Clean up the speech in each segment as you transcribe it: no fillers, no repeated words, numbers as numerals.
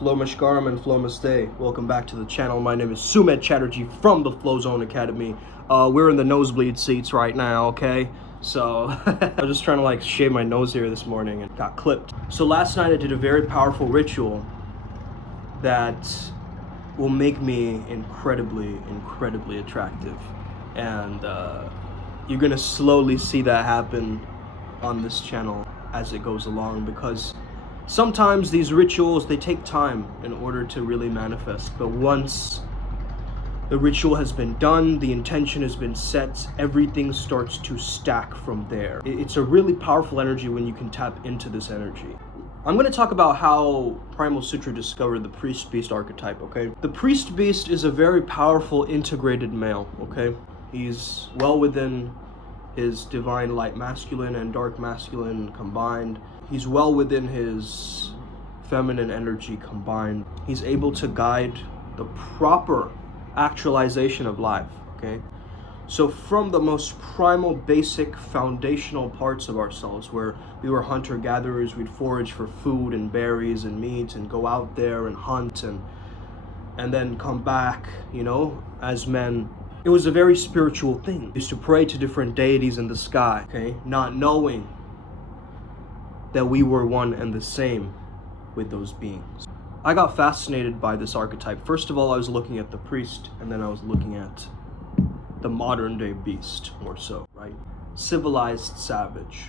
Flow Mashkaram and Flow Namaste. Welcome back to the channel. My name is Sumedh Chatterjee from the Flow Zone Academy. We're in the nosebleed seats right now, okay? So, I was just trying to like shave my nose here this morning and got clipped. So last night I did a very powerful ritual that will make me incredibly attractive. And you're gonna slowly see that happen on this channel as it goes along, because sometimes these rituals, they take time in order to really manifest. But once the ritual has been done, the intention has been set, everything starts to stack from there. It's a really powerful energy when you can tap into this energy. I'm going to talk about how Primal Sutra discovered the priest beast archetype, okay? The priest beast is a very powerful integrated male, okay? He's well within his divine light masculine and dark masculine combined. He's well within his feminine energy combined. He's able to guide the proper actualization of life, okay? So from the most primal, basic, foundational parts of ourselves, where we were hunter-gatherers, we'd forage for food and berries and meat and go out there and hunt and then come back, you know, as men. It was a very spiritual thing. We used to pray to different deities in the sky, okay? Not knowing that we were one and the same with those beings. I got fascinated by this archetype. First of all, I was looking at the priest, and then I was looking at the modern day beast, more so, right? Civilized savage.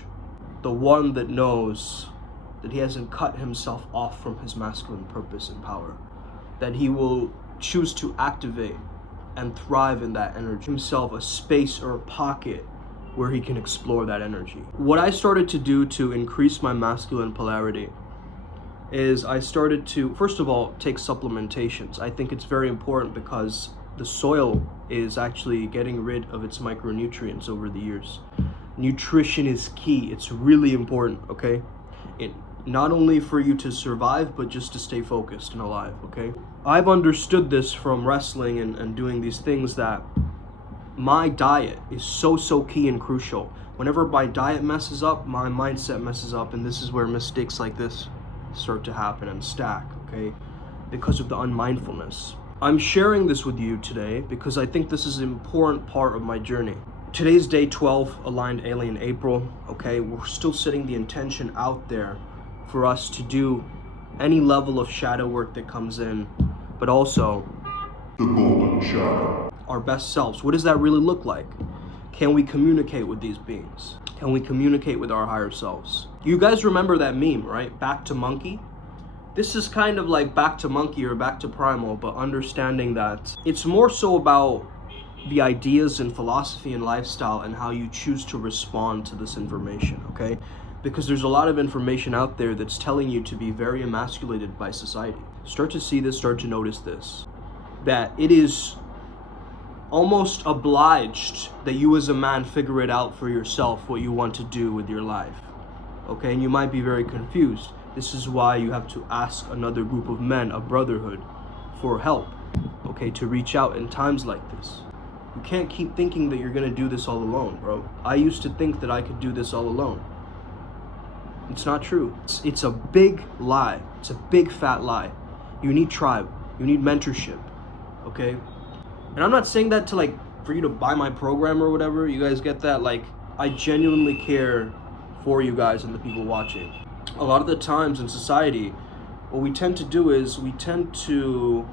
The one that knows that he hasn't cut himself off from his masculine purpose and power. That he will choose to activate and thrive in that energy. Himself a space or a pocket where he can explore that energy. What I started to do to increase my masculine polarity is I started to, first of all, take supplementations. I think it's very important because the soil is actually getting rid of its micronutrients over the years. Nutrition is key. It's really important, okay? Not only for you to survive, but just to stay focused and alive, okay? I've understood this from wrestling and doing these things, that my diet is so key and crucial. Whenever my diet messes up, my mindset messes up, and this is where mistakes like this start to happen and stack, okay? Because of the unmindfulness. I'm sharing this with you today because I think this is an important part of my journey. Today's day 12, aligned alien April, okay? We're still setting the intention out there for us to do any level of shadow work that comes in, but also the golden shadow. Our best selves. What does that really look like? Can we communicate with these beings? Can we communicate with our higher selves? You guys remember that meme, right? Back to monkey? This is kind of like back to monkey or back to primal, but understanding that it's more so about the ideas and philosophy and lifestyle and how you choose to respond to this information, okay? Because there's a lot of information out there that's telling you to be very emasculated by society. Start to see this, start to notice this. That it is almost obliged that you as a man figure it out for yourself what you want to do with your life. Okay, and you might be very confused. This is why you have to ask another group of men, a brotherhood, for help, okay, to reach out in times like this. You can't keep thinking that you're gonna do this all alone, bro. I used to think that I could do this all alone. It's not true. It's a big lie. It's a big fat lie. You need tribe. You need mentorship, okay? And I'm not saying that to like, for you to buy my program or whatever. You guys get that? Like, I genuinely care for you guys and the people watching. A lot of the times in society, what we tend to do is we tend to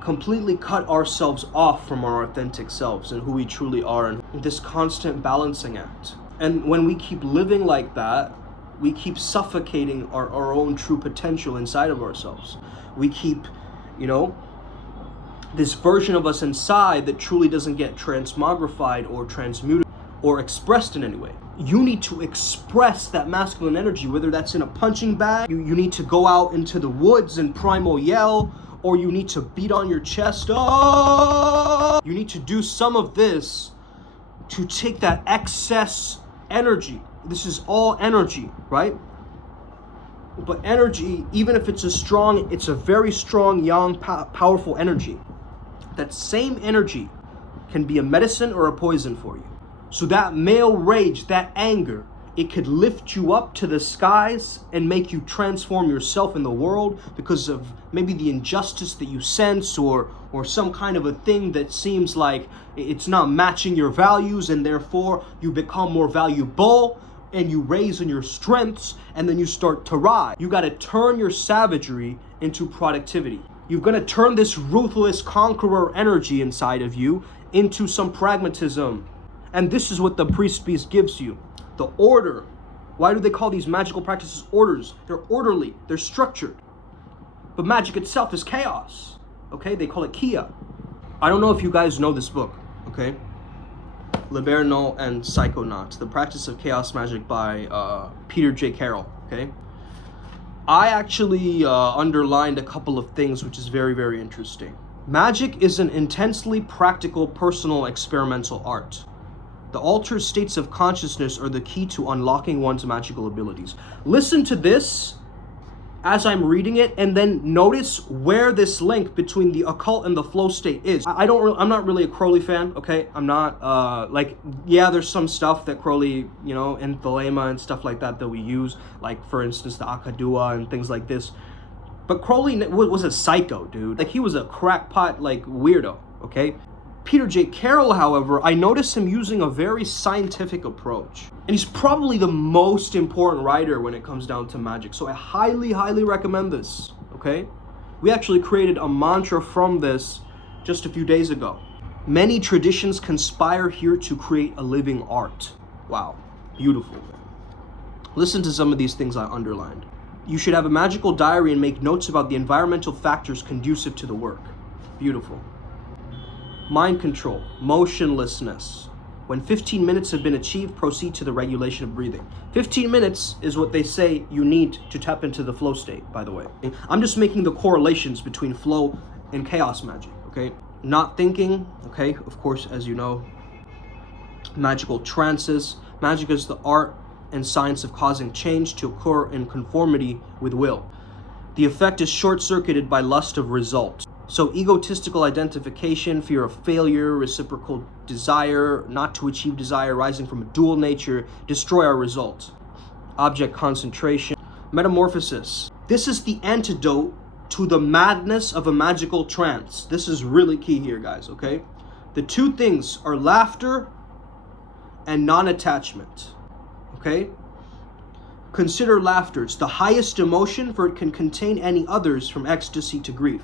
completely cut ourselves off from our authentic selves and who we truly are, and this constant balancing act. And when we keep living like that, we keep suffocating our own true potential inside of ourselves. We keep, you know, this version of us inside that truly doesn't get transmogrified or transmuted or expressed in any way. You need to express that masculine energy, whether that's in a punching bag, you need to go out into the woods and primal yell, or you need to beat on your chest. Oh! You need to do some of this to take that excess energy. This is all energy, right? But energy, even if it's a very strong, yang, powerful energy. That same energy can be a medicine or a poison for you. So that male rage, that anger, It could lift you up to the skies and make you transform yourself in the world because of maybe the injustice that you sense or some kind of a thing that seems like it's not matching your values, and therefore you become more valuable and you raise in your strengths, and then you start to rise. You got to turn your savagery into productivity. You're going to turn this ruthless conqueror energy inside of you into some pragmatism. And this is what the priest beast gives you. The order. Why do they call these magical practices orders? They're orderly, they're structured. But magic itself is chaos. Okay, they call it Kia. I don't know if you guys know this book, okay? Liberno and Psychonauts, The Practice of Chaos Magic by Peter J. Carroll, okay? I actually underlined a couple of things which is very, very interesting. Magic is an intensely practical, personal, experimental art. The altered states of consciousness are the key to unlocking one's magical abilities. Listen to this as I'm reading it, and then notice where this link between the occult and the flow state is. I'm not really a Crowley fan, okay? I'm not, yeah, there's some stuff that Crowley, you know, and Thelema and stuff like that we use, like, for instance, the Akadua and things like this. But Crowley was a psycho, dude. Like, he was a crackpot, like, weirdo, okay? Peter J. Carroll, however, I noticed him using a very scientific approach. And he's probably the most important writer when it comes down to magic. So I highly, highly recommend this, okay? We actually created a mantra from this just a few days ago. Many traditions conspire here to create a living art. Wow, beautiful. Listen to some of these things I underlined. You should have a magical diary and make notes about the environmental factors conducive to the work. Beautiful. Mind control, motionlessness. When 15 minutes have been achieved, proceed to the regulation of breathing. 15 minutes is what they say you need to tap into the flow state, by the way. I'm just making the correlations between flow and chaos magic, okay? Not thinking, okay, of course, as you know. Magical trances. Magic is the art and science of causing change to occur in conformity with will. The effect is short-circuited by lust of result. So egotistical identification, fear of failure, reciprocal desire, not to achieve desire rising from a dual nature, destroy our result. Object concentration. Metamorphosis. This is the antidote to the madness of a magical trance. This is really key here, guys, okay? The two things are laughter and non-attachment, okay? Consider laughter. It's the highest emotion, for it can contain any others from ecstasy to grief.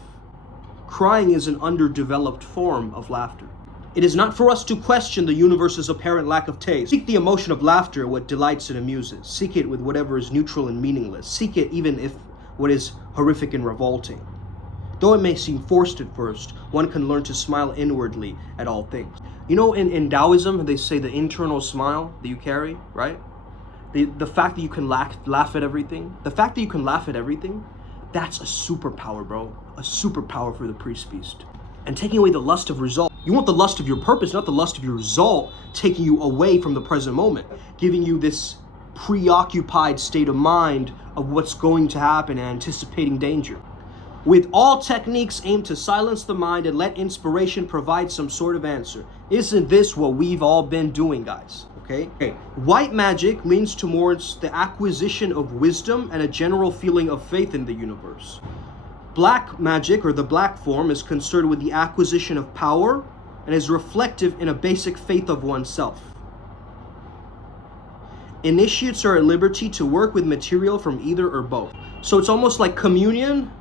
Crying is an underdeveloped form of laughter. It is not for us to question the universe's apparent lack of taste. Seek the emotion of laughter, what delights and amuses. Seek it with whatever is neutral and meaningless. Seek it even if what is horrific and revolting. Though it may seem forced at first, one can learn to smile inwardly at all things. You know, in Taoism, they say the internal smile that you carry, right? The fact that you can laugh at everything. The fact that you can laugh at everything, that's a superpower, bro. A superpower for the priest beast. And taking away the lust of result. You want the lust of your purpose, not the lust of your result, taking you away from the present moment, giving you this preoccupied state of mind of what's going to happen and anticipating danger. With all techniques aimed to silence the mind and let inspiration provide some sort of answer. Isn't this what we've all been doing, guys? Okay. White magic leans towards the acquisition of wisdom and a general feeling of faith in the universe. Black magic, or the black form, is concerned with the acquisition of power and is reflective in a basic faith of oneself. Initiates are at liberty to work with material from either or both. So it's almost like communion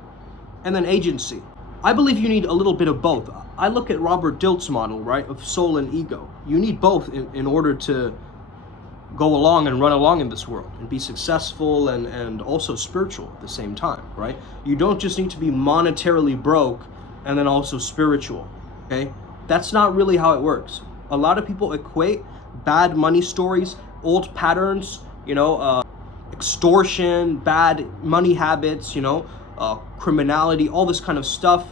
and then agency. I believe you need a little bit of both. I look at Robert Dilt's model, right, of soul and ego. You need both in order to go along and run along in this world and be successful and also spiritual at the same time, right? You don't just need to be monetarily broke and then also spiritual, okay? That's not really how it works. A lot of people equate bad money stories, old patterns, you know, extortion, bad money habits, you know, criminality, all this kind of stuff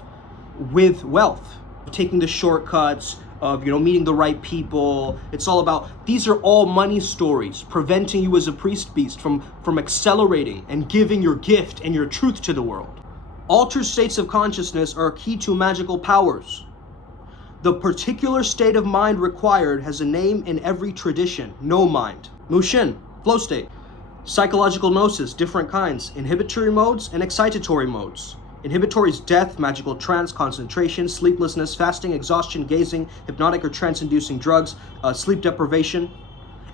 with wealth. Taking the shortcuts, of, you know, meeting the right people. It's all about, these are all money stories, preventing you as a priest beast from accelerating and giving your gift and your truth to the world. Altered states of consciousness are key to magical powers. The particular state of mind required has a name in every tradition, no mind. Mushin, Flow state. Psychological gnosis, different kinds. Inhibitory modes and excitatory modes. Inhibitory is death, magical trance, concentration, sleeplessness, fasting, exhaustion, gazing, hypnotic or trance-inducing drugs, sleep deprivation.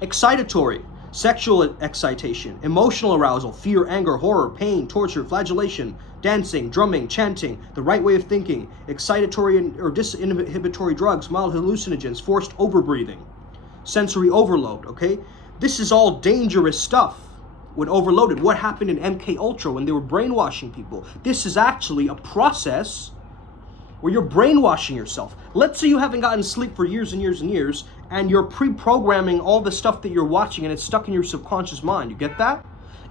Excitatory, sexual excitation, emotional arousal, fear, anger, horror, pain, torture, flagellation, dancing, drumming, chanting, the right way of thinking, excitatory or disinhibitory drugs, mild hallucinogens, forced overbreathing, sensory overload, okay? This is all dangerous stuff when overloaded. What happened in MK Ultra when they were brainwashing people? This is actually a process where you're brainwashing yourself. Let's say you haven't gotten sleep for years and years and years, and you're pre-programming all the stuff that you're watching and it's stuck in your subconscious mind. You get that?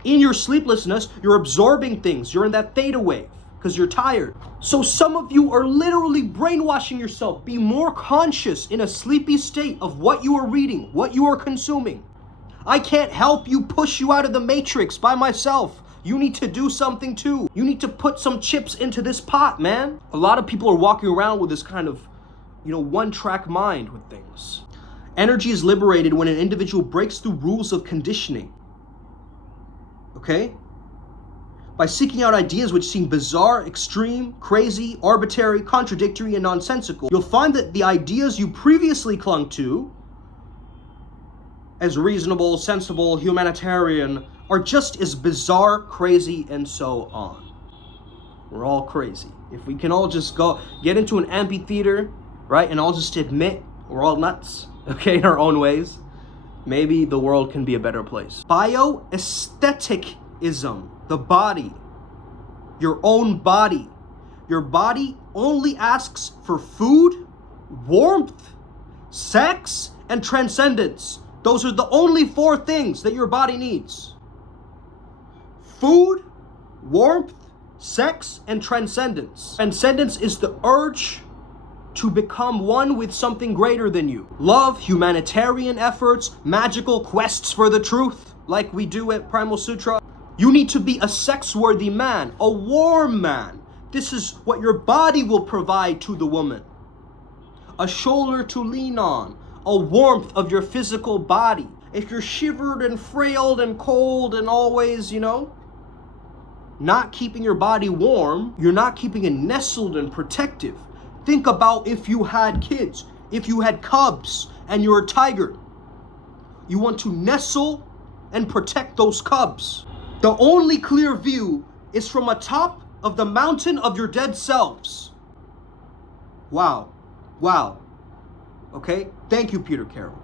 In your sleeplessness, you're absorbing things. You're in that theta wave because you're tired. So some of you are literally brainwashing yourself. Be more conscious in a sleepy state of what you are reading, what you are consuming. I can't help you push you out of the matrix by myself. You need to do something too. You need to put some chips into this pot, man. A lot of people are walking around with this kind of, one-track mind with things. Energy is liberated when an individual breaks through rules of conditioning. Okay? By seeking out ideas which seem bizarre, extreme, crazy, arbitrary, contradictory, and nonsensical, you'll find that the ideas you previously clung to as reasonable, sensible, humanitarian are just as bizarre, crazy, and so on. We're all crazy. If we can all just get into an amphitheater, right, and all just admit we're all nuts, okay, in our own ways, maybe the world can be a better place. Bioaestheticism, the body, your own body. Your body only asks for food, warmth, sex, and transcendence. Those are the only 4 things that your body needs. Food, warmth, sex, and transcendence. Transcendence is the urge to become one with something greater than you. Love, humanitarian efforts, magical quests for the truth, like we do at Primal Sutra. You need to be a sex-worthy man, a warm man. This is what your body will provide to the woman. A shoulder to lean on, a warmth of your physical body. If you're shivered and frailed and cold and always, not keeping your body warm, you're not keeping it nestled and protective. Think about if you had kids, if you had cubs and you're a tiger. You want to nestle and protect those cubs. The only clear view is from atop of the mountain of your dead selves. Wow. Okay? Thank you, Peter Carroll.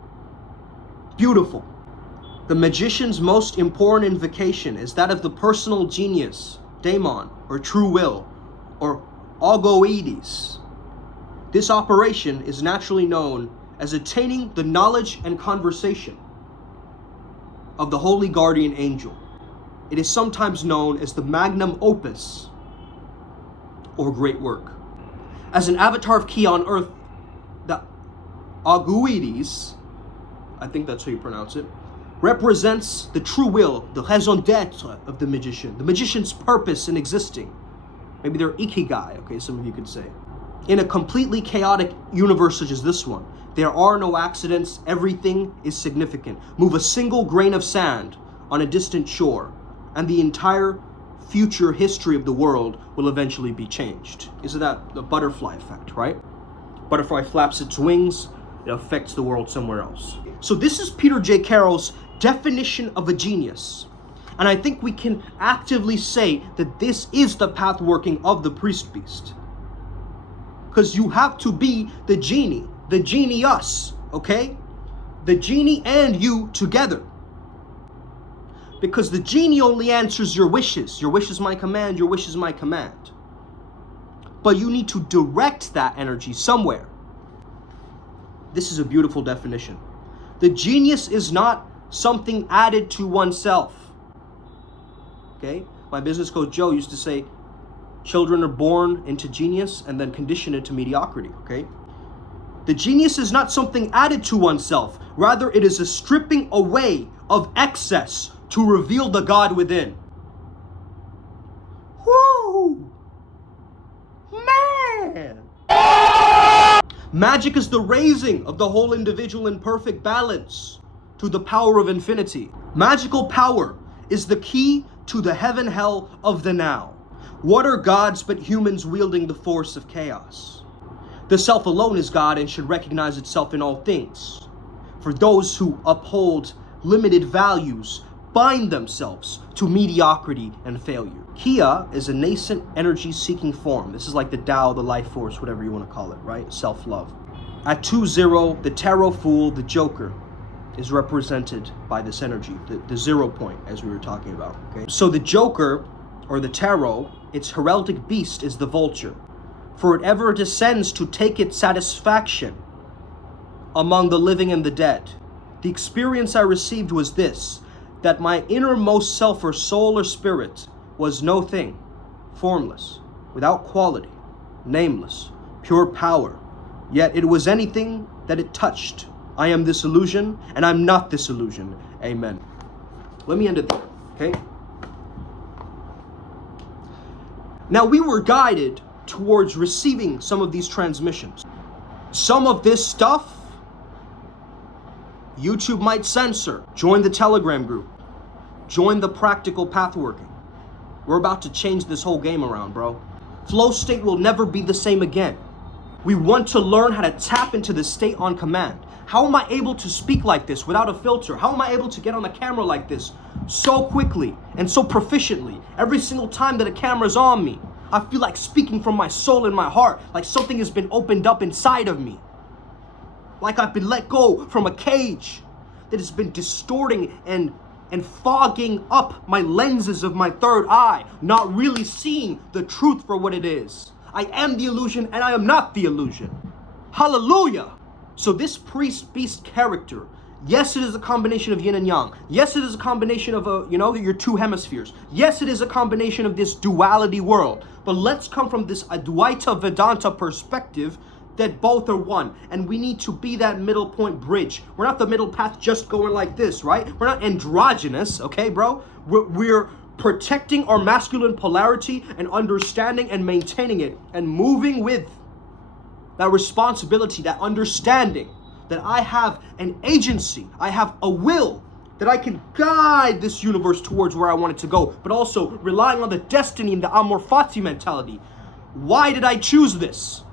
Beautiful. The magician's most important invocation is that of the personal genius, daemon, or true will, or AWAKENS. This operation is naturally known as attaining the knowledge and conversation of the holy guardian angel. It is sometimes known as the magnum opus, or great work. As an avatar of Ki on earth, the AWAKENS, I think that's how you pronounce it, represents the true will, the raison d'etre of the magician, the magician's purpose in existing. Maybe their ikigai, okay, some of you could say. In a completely chaotic universe such as this one, there are no accidents, everything is significant. Move a single grain of sand on a distant shore, and the entire future history of the world will eventually be changed. Isn't that the butterfly effect, right? Butterfly flaps its wings, it affects the world somewhere else. So this is Peter J. Carroll's definition of a genius. And I think we can actively say that this is the path working of the priest beast. Because you have to be the genie us, okay? The genie and you together. Because the genie only answers your wishes. Your wish is my command, your wish is my command. But you need to direct that energy somewhere. This is a beautiful definition. The genius is not something added to oneself. Okay? My business coach Joe used to say, children are born into genius and then conditioned into mediocrity, okay? The genius is not something added to oneself. Rather, it is a stripping away of excess to reveal the God within. Woo! Man! Magic is the raising of the whole individual in perfect balance to the power of infinity. Magical power is the key to the heaven-hell of the now. What are gods but humans wielding the force of chaos? The self alone is God and should recognize itself in all things. For those who uphold limited values bind themselves to mediocrity and failure. Kia is a nascent energy-seeking form. This is like the Tao, the life force, whatever you want to call it, right? Self-love. At 2-0, the Tarot Fool, the Joker, is represented by this energy, the 0 point, as we were talking about, okay? So the Joker, or the Tarot, its heraldic beast is the vulture, for it ever descends to take its satisfaction among the living and the dead. The experience I received was this, that my innermost self or soul or spirit was no thing, formless, without quality, nameless, pure power, yet it was anything that it touched. I am this illusion, and I'm not this illusion. Amen. Let me end it there, okay? Now, we were guided towards receiving some of these transmissions. Some of this stuff, YouTube might censor. Join the Telegram group. Join the practical path working. We're about to change this whole game around, bro. Flow state will never be the same again. We want to learn how to tap into the state on command. How am I able to speak like this without a filter? How am I able to get on the camera like this so quickly and so proficiently? Every single time that a camera's on me, I feel like speaking from my soul and my heart, like something has been opened up inside of me. Like I've been let go from a cage that has been distorting and fogging up my lenses of my third eye, not really seeing the truth for what it is. I am the illusion and I am not the illusion. Hallelujah! So this priest beast character, yes, it is a combination of yin and yang. Yes, it is a combination of your two hemispheres. Yes, it is a combination of this duality world. But let's come from this Advaita Vedanta perspective that both are one, and we need to be that middle point bridge. We're not the middle path just going like this, right? We're not androgynous, okay, bro? We're protecting our masculine polarity and understanding and maintaining it and moving with that responsibility, that understanding that I have an agency, I have a will, that I can guide this universe towards where I want it to go, but also relying on the destiny and the amor fati mentality. Why did I choose this?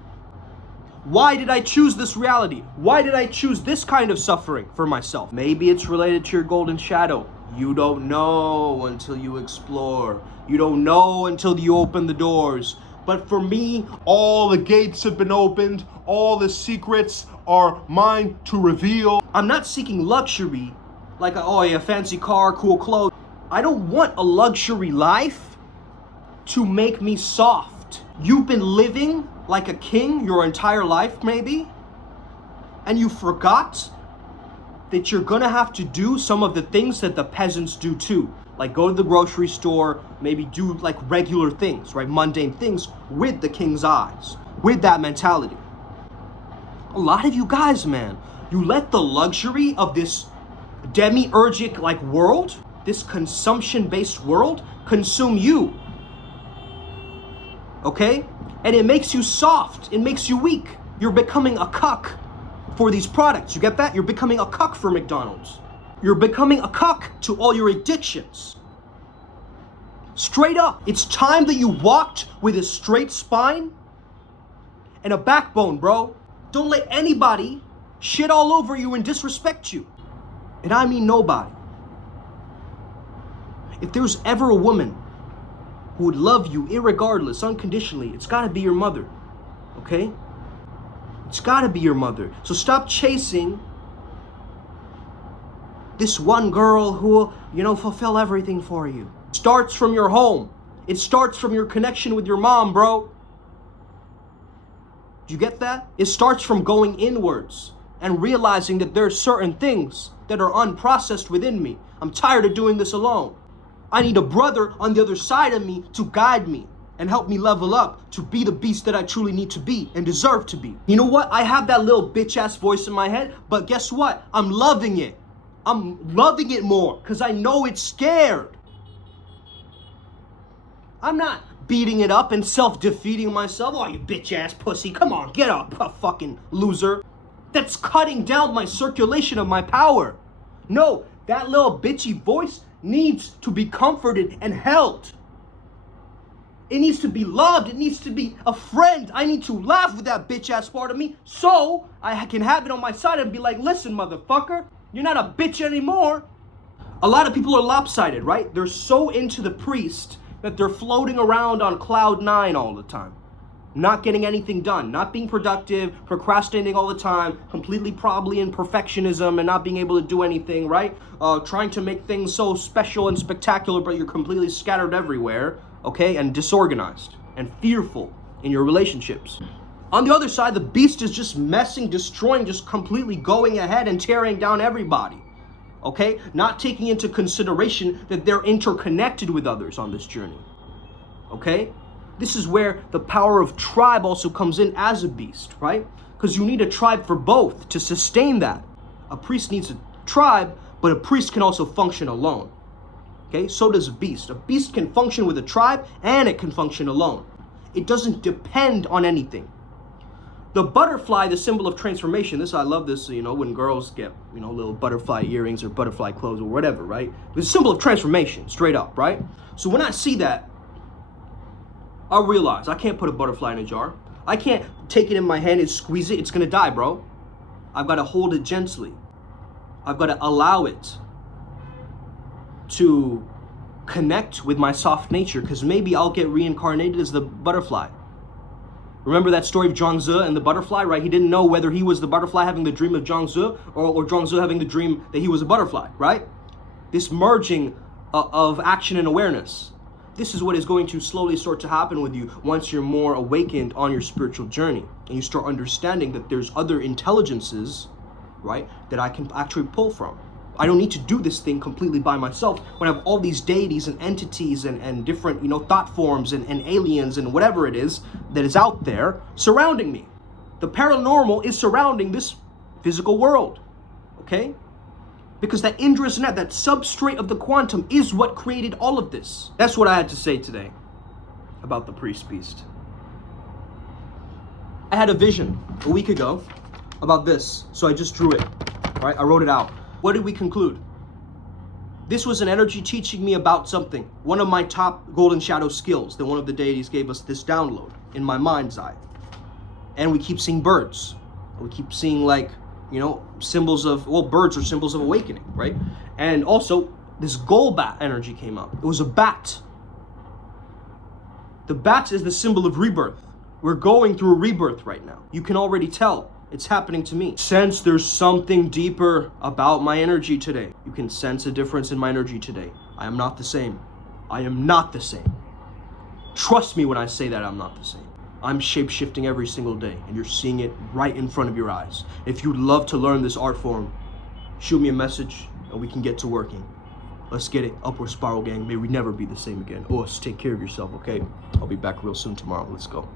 Why did I choose this reality? Why did I choose this kind of suffering for myself? Maybe it's related to your golden shadow. You don't know until you explore. You don't know until you open the doors. But for me, all the gates have been opened. All the secrets are mine to reveal. I'm not seeking luxury like a fancy car, cool clothes. I don't want a luxury life to make me soft. You've been living like a king your entire life, maybe, and you forgot that you're gonna have to do some of the things that the peasants do too, like go to the grocery store, maybe do like regular things, right, mundane things with the king's eyes, with that mentality. A lot of you guys, man, you let the luxury of this demiurgic like world, this consumption-based world, consume you, okay? And it makes you soft, it makes you weak. You're becoming a cuck for these products, you get that? You're becoming a cuck for McDonald's. You're becoming a cuck to all your addictions. Straight up, it's time that you walked with a straight spine and a backbone, bro. Don't let anybody shit all over you and disrespect you. And I mean nobody. If there's ever a woman who would love you irregardless, unconditionally, it's gotta be your mother, okay? It's gotta be your mother. So stop chasing this one girl who will, fulfill everything for you. It starts from your home. It starts from your connection with your mom, bro. Do you get that? It starts from going inwards and realizing that there are certain things that are unprocessed within me. I'm tired of doing this alone. I need a brother on the other side of me to guide me and help me level up to be the beast that I truly need to be and deserve to be. You know what? I have that little bitch-ass voice in my head, but guess what? I'm loving it. I'm loving it more because I know it's scared. I'm not beating it up and self-defeating myself. Oh, you bitch-ass pussy. Come on, get up, fucking loser. That's cutting down my circulation of my power. No, that little bitchy voice needs to be comforted and held. It needs to be loved. It needs to be a friend. I need to laugh with that bitch ass part of me so I can have it on my side and be like, listen, motherfucker, you're not a bitch anymore. A lot of people are lopsided, right? They're so into the priest that they're floating around on cloud 9 all the time. Not getting anything done, not being productive, procrastinating all the time, completely probably in perfectionism and not being able to do anything, right? Trying to make things so special and spectacular, but you're completely scattered everywhere, okay? And disorganized and fearful in your relationships. On the other side, the beast is just messing, destroying, just completely going ahead and tearing down everybody, okay? Not taking into consideration that they're interconnected with others on this journey, okay? This is where the power of tribe also comes in as a beast, right? Because you need a tribe for both to sustain that. A priest needs a tribe, but a priest can also function alone. Okay, so does a beast. A beast can function with a tribe and it can function alone. It doesn't depend on anything. The butterfly, the symbol of transformation, I love this, when girls get, little butterfly earrings or butterfly clothes or whatever, right? It's a symbol of transformation, straight up, right? So when I see that, I realize I can't put a butterfly in a jar. I can't take it in my hand and squeeze it. It's gonna die, bro. I've got to hold it gently. I've got to allow it to connect with my soft nature, because maybe I'll get reincarnated as the butterfly. Remember that story of Zhuangzi and the butterfly, right? He didn't know whether he was the butterfly having the dream of Zhuangzi or Zhuangzi having the dream that he was a butterfly, right? This merging of action and awareness. This is what is going to slowly start to happen with you once you're more awakened on your spiritual journey and you start understanding that there's other intelligences, right, that I can actually pull from. I don't need to do this thing completely by myself when I have all these deities and entities and different, thought forms and aliens and whatever it is that is out there surrounding me. The paranormal is surrounding this physical world, okay? Because that Indra's net, that substrate of the quantum, is what created all of this. That's what I had to say today about the priest beast. I had a vision a week ago about this, so I just drew it, right? I wrote it out. What did we conclude? This was an energy teaching me about something. One of my top golden shadow skills that one of the deities gave us this download in my mind's eye. And we keep seeing birds. We keep seeing symbols of, birds are symbols of awakening, right? And also, this gold bat energy came up. It was a bat. The bat is the symbol of rebirth. We're going through a rebirth right now. You can already tell. It's happening to me. Sense there's something deeper about my energy today. You can sense a difference in my energy today. I am not the same. I am not the same. Trust me when I say that I'm not the same. I'm shape-shifting every single day, and you're seeing it right in front of your eyes. If you'd love to learn this art form, shoot me a message, and we can get to working. Let's get it. Upward spiral, gang. May we never be the same again. Take care of yourself, okay? I'll be back real soon tomorrow. Let's go.